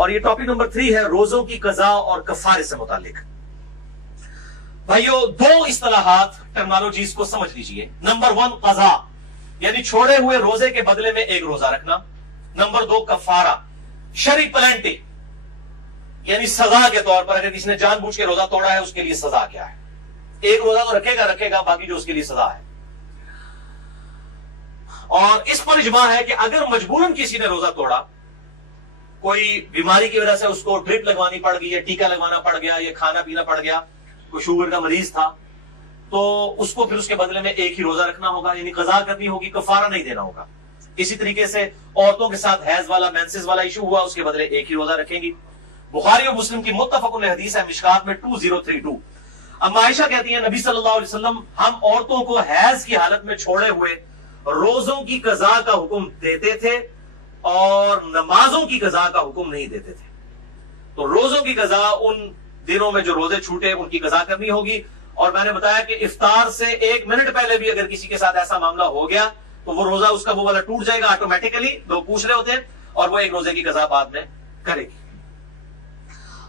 और ये topic number 3 है रोजों की कज़ा और कफारे से मुतालिक। भाइयों, दो इस्तिलाहात टर्मिनोलॉजीज को समझ लीजिए। नंबर 1 कज़ा यानी छोड़े हुए रोजे के बदले में एक रोजा रखना। नंबर 2 कफारा शरी पेनल्टी यानी सजा के तौर पर अगर किसी ने जानबूझ के रोजा तोड़ा है उसके लिए सजा क्या है। एक रोजा तो रखेगा बाकी जो उसके लिए सजा है। और इस पर इजमा है कि अगर मजबूरन किसी ने रोजा तोड़ा, कोई बीमारी की वजह से उसको ड्रिप लगवानी पड़ गई या टीका लगवाना पड़ गया या खाना पीना पड़ गया, कोई शुगर का मरीज था, तो उसको फिर उसके बदले में एक ही रोजा रखना होगा, यानी कज़ा करनी होगी, कफारा नहीं देना होगा। इसी तरीके से औरतों के साथ हैज वाला मेंसेस वाला इशू हुआ, उसके बदले एक ही रोजा रखेंगी। बुखारी और मुस्लिम की मुत्तफक़ुन हदीस है मिशकात में 2032। अम्मा आयशा कहती है नबी सल्लल्लाहु अलैहि वसल्लम हम औरतों को हैज की हालत में छोड़े हुए रोजों की कज़ा का हुक्म देते थे और नमाजों की कज़ा का हुक्म नहीं देते थे। तो रोजों की कज़ा उन दिनों में जो रोजे छूटे उनकी कज़ा करनी होगी। और मैंने बताया कि इफ्तार से 1 मिनट पहले भी अगर किसी के साथ ऐसा मामला हो गया तो वो रोजा उसका वो वाला टूट जाएगा ऑटोमेटिकली। लोग पूछ रहे होते हैं और वो एक रोजे की कज़ा बाद में करेगी।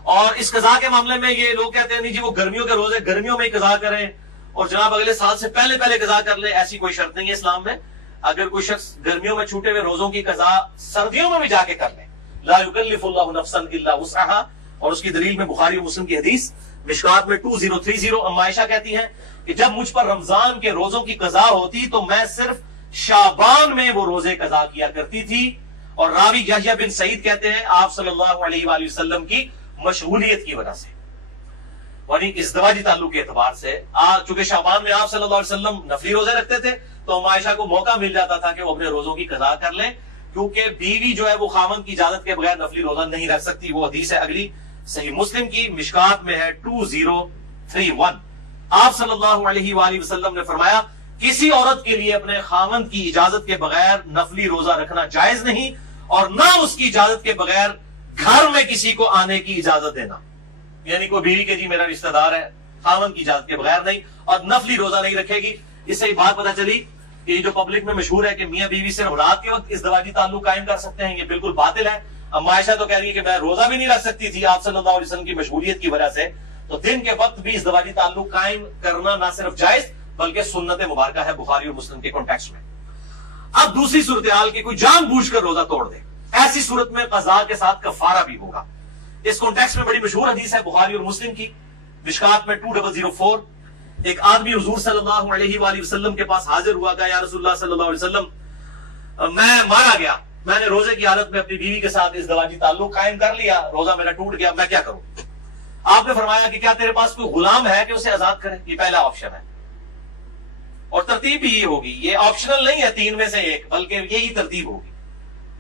और इस कज़ा के मामले में ये लोग कहते हैं नहीं जी वो गर्मियों के रोजे गर्मियों में ही कज़ा करें और जनाब अगले साल से पहले पहले कज़ा कर ले, ऐसी कोई शर्त नहीं है इस्लाम में। अगर कोई शख्स गर्मियों में छूटे हुए रोजों की कज़ा सर्दियों में भी जाके कर ले, ला युकल्लिफुल्लाहु नफ्सन इल्ला वुसअहा, और उसकी दलील में बुखारी और मुस्लिम की हदीस मिशकात में 2030। अम्मा आयशा कहती हैं कि जब मुझ पर रमजान के रोजों की कज़ा होती तो मैं सिर्फ शाबान में वो रोजे कज़ा किया करती थी। और रावी यहया बिन सईद कहते हैं आप सल्लल्लाहु अलैहि वसल्लम की मशगूलियत की वजह से, यानी इज़्दिवाजी ताल्लुक के एतबार से, चूंकि शाबान में आप सल्लल्लाहु अलैहि वसल्लम नफली रोजे रखते थे तो अम्मा आयशा को मौका मिल जाता था कि वो अपने रोजों की कज़ा कर ले, क्योंकि बीवी जो है वो खामन की इजाजत के बगैर नफली रोजा नहीं रख सकती। वो हदीस है अगली सही मुस्लिम की मिशकात में है 2031। आप सल्लल्लाहु अलैहि वसल्लम ने फरमाया किसी औरत के लिए अपने खामन की इजाजत के बगैर नफली रोजा रखना जायज नहीं और ना उसकी इजाजत के बगैर घर में किसी को आने की इजाजत देना। यानी कोई बीवी के जी मेरा रिश्तेदार है, खामन की इजाजत के बगैर नहीं, और नफली रोजा नहीं रखेगी। इससे ही बात पता चली कि जो पब्लिक में मशहूर है कि मियां बीवी सिर्फ रात के वक्त इज़्दिवाजी ताल्लुक कायम कर सकते हैं, ये बिल्कुल बातिल है। अम्मा आयशा तो कह रही है कि मैं रोजा भी नहीं रख सकती थी आप सल्लल्लाहु अलैहि वसल्लम की मशगूलियत की वजह से, तो दिन के वक्त भी इज़्दिवाजी ताल्लुक कायम करना ना सिर्फ जायज बल्कि सुन्नत मुबारक है बुखारी और मुस्लिम के कॉन्टेक्स्ट में। अब दूसरी सूरत हाल की कोई जानबूझकर रोजा तोड़ दे, ऐसी सूरत में कज़ा के साथ कफारा भी होगा। इस कॉन्टेक्स्ट में बड़ी मशहूर हदीस है बुखारी और मुस्लिम की मिशकात में 2004। एक आदमी हुजूर सल्लल्लाहु अलैहि वसल्लम के पास हाजिर हुआ, कहा या रसूलुल्लाह सल्लल्लाहु अलैहि वसल्लम मैं मारा गया, मैंने रोजे की हालत में अपनी बीवी के साथ इज़्दिवाजी ताल्लुक कायम कर लिया, रोजा मेरा टूट गया, मैं क्या करूं। आपने फरमाया कि क्या तेरे पास कोई गुलाम है कि उसे आजाद करे। ये पहला ऑप्शन है और तरतीब भी ये होगी, ये ऑप्शनल नहीं है 3 में से 1 बल्कि यही तरतीब होगी।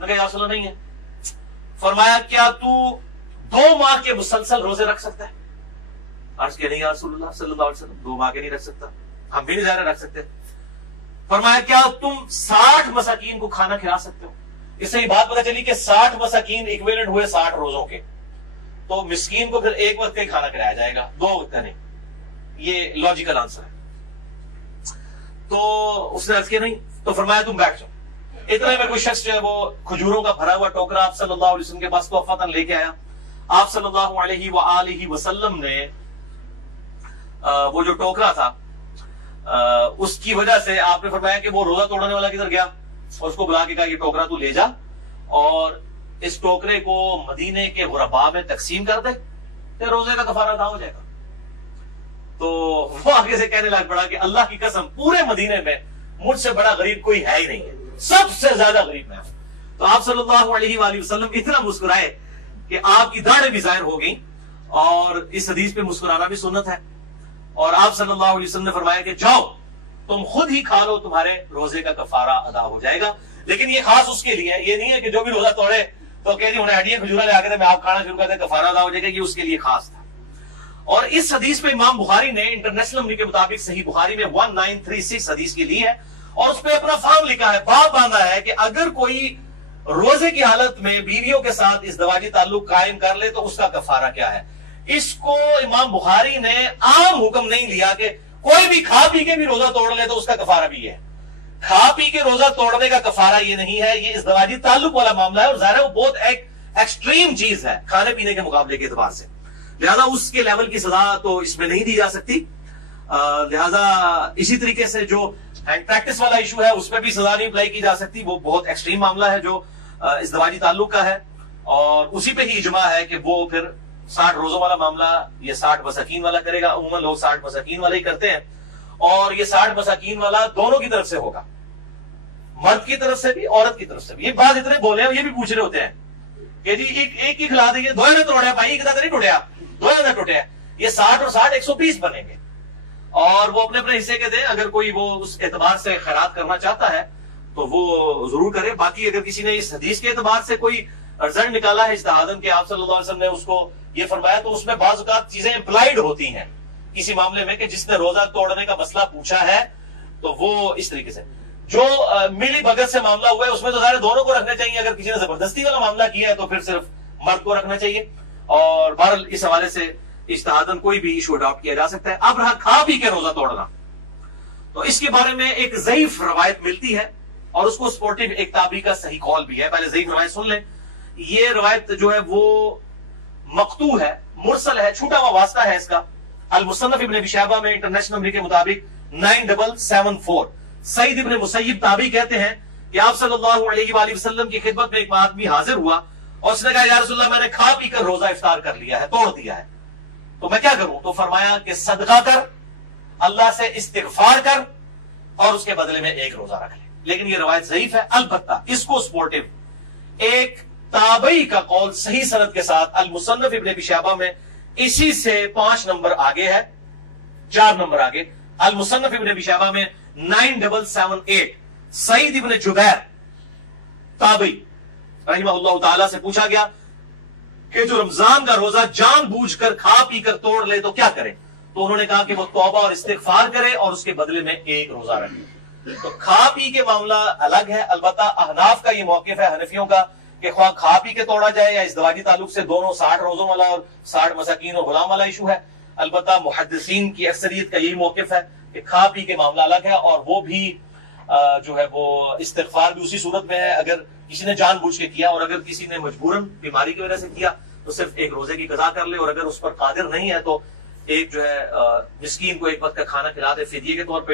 नहीं है। फरमाया क्या तू 2 माह के मुसलसल रोजे रख सकता है। अर्ज किया नहीं या रसूलुल्लाह सल्लल्लाहु अलैहि वसल्लम 2 माह के नहीं रख सकता, हम भी नहीं ज़ाहिर रख सकते। फरमाया क्या तुम 60 मसाकीन को खाना खिला सकते हो। इससे ही बात पता चली कि 60 मसाकीन इक्विवेलेंट हुए 60 रोजों के, तो मिस्कीन को फिर एक वक्त का ही खाना खिलाया जाएगा, 2 वक्त का नहीं। ये लॉजिकल आंसर है। तो उसने अर्ज किया नहीं, तो फरमाया तुम बैठ जाओ। इतने में कोई शख्स जो है वो खजूरों का भरा हुआ टोकरा आप सल्लल्लाहु अलैहि वसल्लम के पास तोहफतन लेके आया। आप सल्लल्लाहु अलैहि वसल्लम ने वो जो टोकरा था उसकी वजह से आपने फरमाया कि वो रोजा तोड़ने वाला किधर गया, और उसको बुला के कहा ये टोकरा तू ले जा और इस टोकरे को मदीने के गुरबा में तकसीम कर दे, तो रोजे का कफारा अदा हो जाएगा। तो वो आगे से कहने लग पड़ा कि अल्लाह की कसम पूरे मदीने में मुझसे बड़ा गरीब कोई है ही नहीं है, सबसे ज्यादा गरीब मैं। तो आप सल्लल्लाहु अलैहि वसल्लम इतना मुस्कुराए कि आपकी दाढ़ें भी जाहिर हो गई, और इस हदीस पे मुस्कुराना भी सुन्नत है। और आप सल्लल्लाहु अलैहि वसल्लम ने फरमाया कि जाओ तुम खुद ही खा लो, तुम्हारे रोजे का कफारा अदा हो जाएगा। लेकिन ये खास उसके लिए है, ये नहीं है कि जो भी रोजा तोड़े तो कह दी उन्हें हड्डियां खजूरा ले आके मैं आप खाना शुरू कर दे कफारा अदा हो जाएगा, ये उसके लिए खास था। और इस हदीस पे इमाम बुखारी ने इंटरनेशनल नंबर के मुताबिक सही बुखारी में 1936 हदीस की ली है और उस पर अपना फार्म लिखा है, बाब बांधा है कि अगर कोई रोजे की हालत में बीवियों के साथ इज़्दिवाजी ताल्लुक कायम कर ले तो उसका कफारा क्या है। इसको इमाम बुखारी ने आम हुक्म नहीं लिया कि कोई भी खा पी के भी रोजा तोड़ ले तो उसका कफारा भी है। खा पी के रोजा तोड़ने का कफारा ये नहीं है, ये इज़्दिवाजी ताल्लुक वाला मामला है। और ज़ाहिर है वो बहुत एक ایکسٹریم چیز ہے کھانے پینے کے مقابلے کے اعتبار سے، لہذا اس کے لیول کی سزا تو اس میں نہیں دی جا سکتی. لہذا اسی طریقے سے جو ہینڈ پریکٹس والا ایشو ہے اس پہ بھی سزا نہیں اپلائی کی جا سکتی، وہ بہت ایکسٹریم معاملہ ہے جو ازدواجی تعلق کا ہے، اور اسی پہ ہی اجماع ہے کہ وہ پھر 60 روزوں والا معاملہ یہ 60 مساکین والا کرے گا. عموماً لوگ 60 مساکین والا ہی کرتے ہیں، اور یہ 60 مساکین والا دونوں کی طرف سے ہوگا، مرد کی طرف سے بھی عورت کی طرف سے بھی. یہ بات اتنے بولے ہیں، یہ بھی پوچھ رہے ہوتے ہیں کہ جی ایک ہی کھلا دیں گے، دو نے توڑیا بھائی ایک نہیں ٹوٹیا، دو نے ٹوٹیا. یہ 60 اور 60 120 بنیں گے، اور وہ اپنے اپنے حصے کے دیں. اگر کوئی وہ اس اعتبار سے خیرات کرنا چاہتا ہے تو وہ ضرور کرے. باقی اگر کسی نے اس حدیث کے اعتبار سے کوئی رزلٹ نکالا ہے اجتہاداً کہ آپ صلی اللہ علیہ وسلم نے اس کو یہ فرمایا، تو اس میں بعض اوقات چیزیں امپلائڈ ہوتی ہیں کسی معاملے میں، کہ جس نے روزہ توڑنے کا مسئلہ پوچھا ہے تو وہ اس طریقے سے. جو ملی بھگت سے معاملہ ہوا ہے اس میں تو ظاہر دونوں کو رکھنا چاہیے. اگر کسی نے زبردستی والا معاملہ کیا ہے تو پھر صرف مرد کو رکھنا چاہیے. اور بہرحال اس حوالے سے اجتہاداً کوئی بھی ایشو اڈاپٹ کیا جا سکتا ہے. اب رہا کھا پی کے روزہ توڑنا، تو اس کے بارے میں ایک ضعیف روایت ملتی ہے، اور اس کو سپورٹیو ایک تابعی کا صحیح قول بھی ہے. پہلے ضعیف روایت سن لیں. یہ روایت جو ہے وہ مقطوع ہے، مرسل ہے، چھوٹا ہوا واسطہ ہے اس کا. المصنف ابن ابی شیبہ میں انٹرنیشنل نمبر کے مطابق 9774. سعید ابن مسیب تابعی کہتے ہیں کہ آپ صلی اللہ علیہ وآلہ وسلم کی خدمت میں ایک آدمی حاضر ہوا اور اس نے کہا یا رسول اللہ میں نے کھا پی کر روزہ افطار کر لیا ہے، توڑ دیا ہے، تو میں کیا کروں؟ تو فرمایا کہ صدقہ کر، اللہ سے استغفار کر، اور اس کے بدلے میں ایک روزہ رکھ لے. لیکن یہ روایت ضعیف ہے. البتہ اس کو سپورٹیو ایک تابعی کا قول صحیح سند کے ساتھ المصنف ابن ابی شیبہ میں اسی سے 5 نمبر آگے ہے، 4 نمبر آگے. المصنف ابن ابی شیبہ میں 9778. سعید ابن جبیر تابعی رحمہ اللہ تعالی سے پوچھا گیا کہ جو رمضان کا روزہ جان بوجھ کر کھا پی کر توڑ لے تو کیا کرے؟ تو انہوں نے کہا کہ وہ توبہ اور استغفار کرے اور اس کے بدلے میں ایک روزہ رکھے. تو کھا پی کے معاملہ الگ ہے. البتہ احناف کا یہ موقف ہے، حنفیوں کا، کہ خواہ کھا پی کے توڑا جائے یا ازدواجی تعلق سے، دونوں 60 روزوں والا اور 60 مساکین اور غلام والا ایشو ہے. البتہ محدثین کی اکثریت کا یہی موقف ہے کہ کھا پی کے معاملہ الگ ہے، اور وہ بھی جو ہے وہ استغفار بھی اسی صورت میں ہے اگر کسی نے جان بوجھ کے کیا، اور اگر کسی نے مجبوراً بیماری کی وجہ سے کیا تو صرف ایک روزے کی قضا کر لے، اور اگر اس پر قادر نہیں ہے تو ایک جو ہے مسکین کو ایک وقت کا کھانا کھلا دے فدیے کے طور پہ.